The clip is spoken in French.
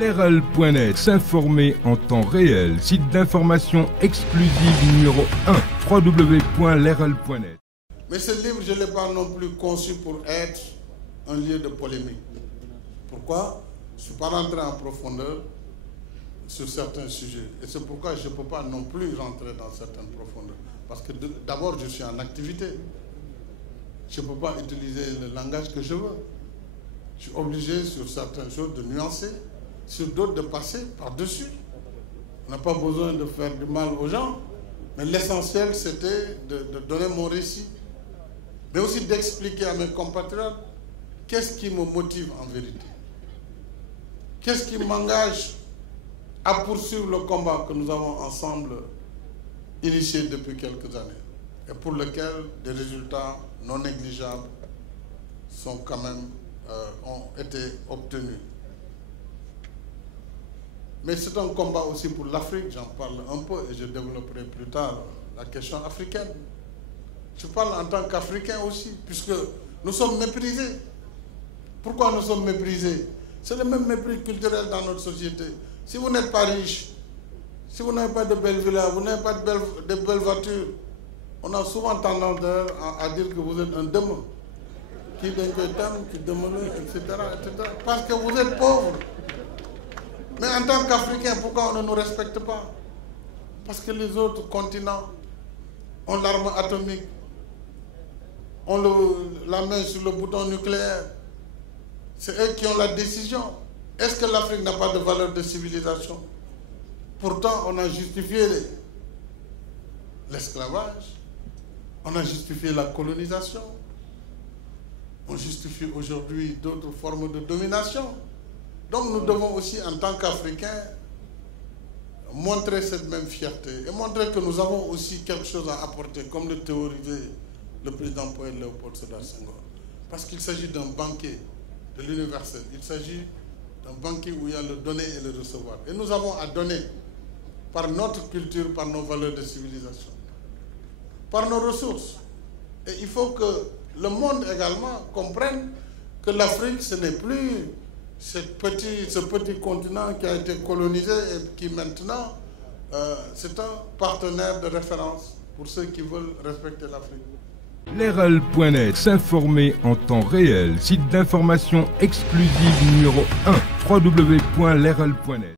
Leral.net, s'informer en temps réel, site d'information exclusive numéro 1, www.leral.net. Mais ce livre, je ne l'ai pas non plus conçu pour être un lieu de polémique. Pourquoi? Je ne suis pas rentré en profondeur sur certains sujets. Et c'est pourquoi je ne peux pas non plus rentrer dans certaines profondeurs. Parce que d'abord, je suis en activité. Je ne peux pas utiliser le langage que je veux. Je suis obligé sur certaines choses de nuancer, sur d'autres de passer par-dessus. On n'a pas besoin de faire du mal aux gens, mais l'essentiel c'était de donner mon récit, mais aussi d'expliquer à mes compatriotes qu'est-ce qui me motive en vérité. Qu'est-ce qui m'engage à poursuivre le combat que nous avons ensemble initié depuis quelques années et pour lequel des résultats non négligeables sont quand même, ont été obtenus. Mais c'est un combat aussi pour l'Afrique, j'en parle un peu et je développerai plus tard la question africaine. Je parle en tant qu'Africain aussi, puisque nous sommes méprisés. Pourquoi nous sommes méprisés? C'est le même mépris culturel dans notre société. Si vous n'êtes pas riche, si vous n'avez pas de belles villas, vous n'avez pas de belles voitures, on a souvent tendance à dire que vous êtes un démon. Qui démon, etc., etc. Parce que vous êtes pauvre. Mais en tant qu'Africains, pourquoi on ne nous respecte pas? Parce que les autres continents ont l'arme atomique, ont la main sur le bouton nucléaire. C'est eux qui ont la décision. Est-ce que l'Afrique n'a pas de valeur de civilisation? Pourtant, on a justifié l'esclavage, on a justifié la colonisation, on justifie aujourd'hui d'autres formes de domination. Donc nous devons aussi, en tant qu'Africains, montrer cette même fierté et montrer que nous avons aussi quelque chose à apporter, comme le théorisait le président poète Léopold Sédar Senghor. Parce qu'il s'agit d'un banquet de l'universel. Il s'agit d'un banquet où il y a le donner et le recevoir. Et nous avons à donner par notre culture, par nos valeurs de civilisation, par nos ressources. Et il faut que le monde également comprenne que l'Afrique, ce n'est plus ce petit continent qui a été colonisé et qui maintenant, c'est un partenaire de référence pour ceux qui veulent respecter l'Afrique. Leral.net, s'informer en temps réel, site d'information exclusive numéro 1, www.leral.net.